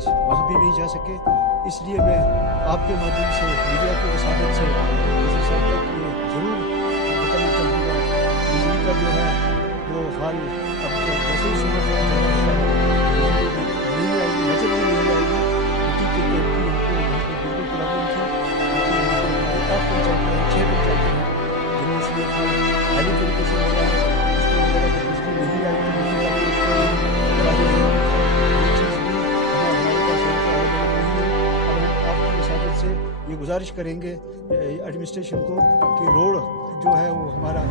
वहाँ भी नहीं जा सके। इसलिए मैं आपके माध्यम से, मीडिया के वसादत से किसी साहब तक ये ज़रूर बताना चाहूँगा, बिजली का जो है वो हाल अब जैसे ही शुरू हुआ है बिजली नहीं आएगी, नजर में नहीं आएगी। मिट्टी के तेल की हमको वहाँ पर बिल्कुल प्रॉब्लम थी, लेकिन यहाँ पर हमारे 8 पंचायतें हैं, 6 पंचायतें हैं जिनमें से पहले तरीके से हो रहा है। उसके अंदर अगर बिजली नहीं आई तो बिजली का ये गुजारिश करेंगे एडमिनिस्ट्रेशन को कि रोड जो है वो हमारा